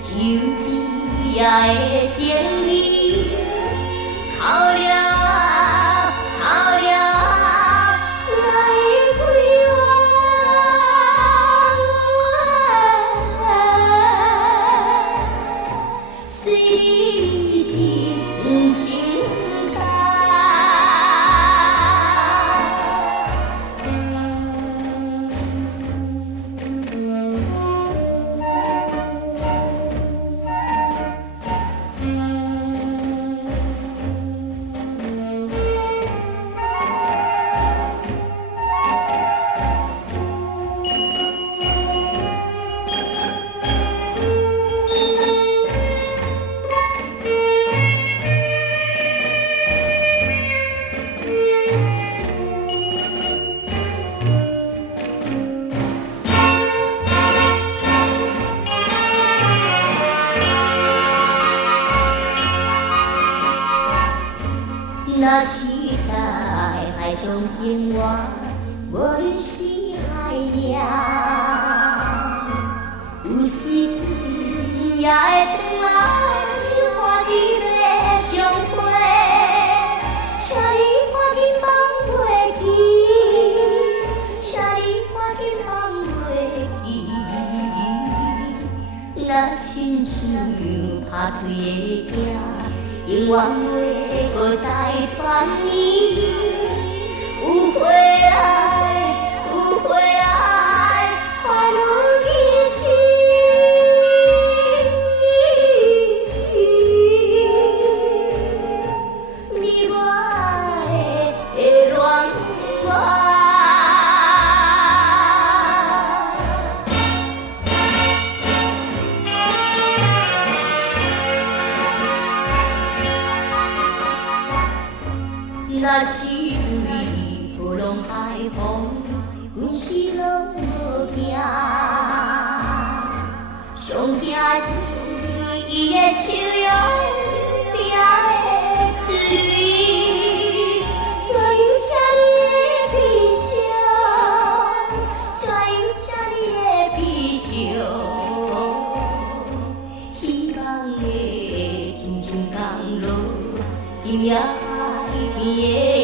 只有一夜的情意，哭了哭了来归还，随你真情开。若是在海上生活，无论是海命，有时阵也会转来看你要相会，请你赶紧放袂记，请你赶紧放袂记。若亲像拍水的镜，永远袂搁再团圆。有回来，有回来，快乐的心。你我的恋爱。若是对波浪海风，阮是拢无惊，上惊是伊的笑容，拼的嘴，怎样吃你的悲伤？怎样吃你的悲伤？希望的真情降落，今夜海边的。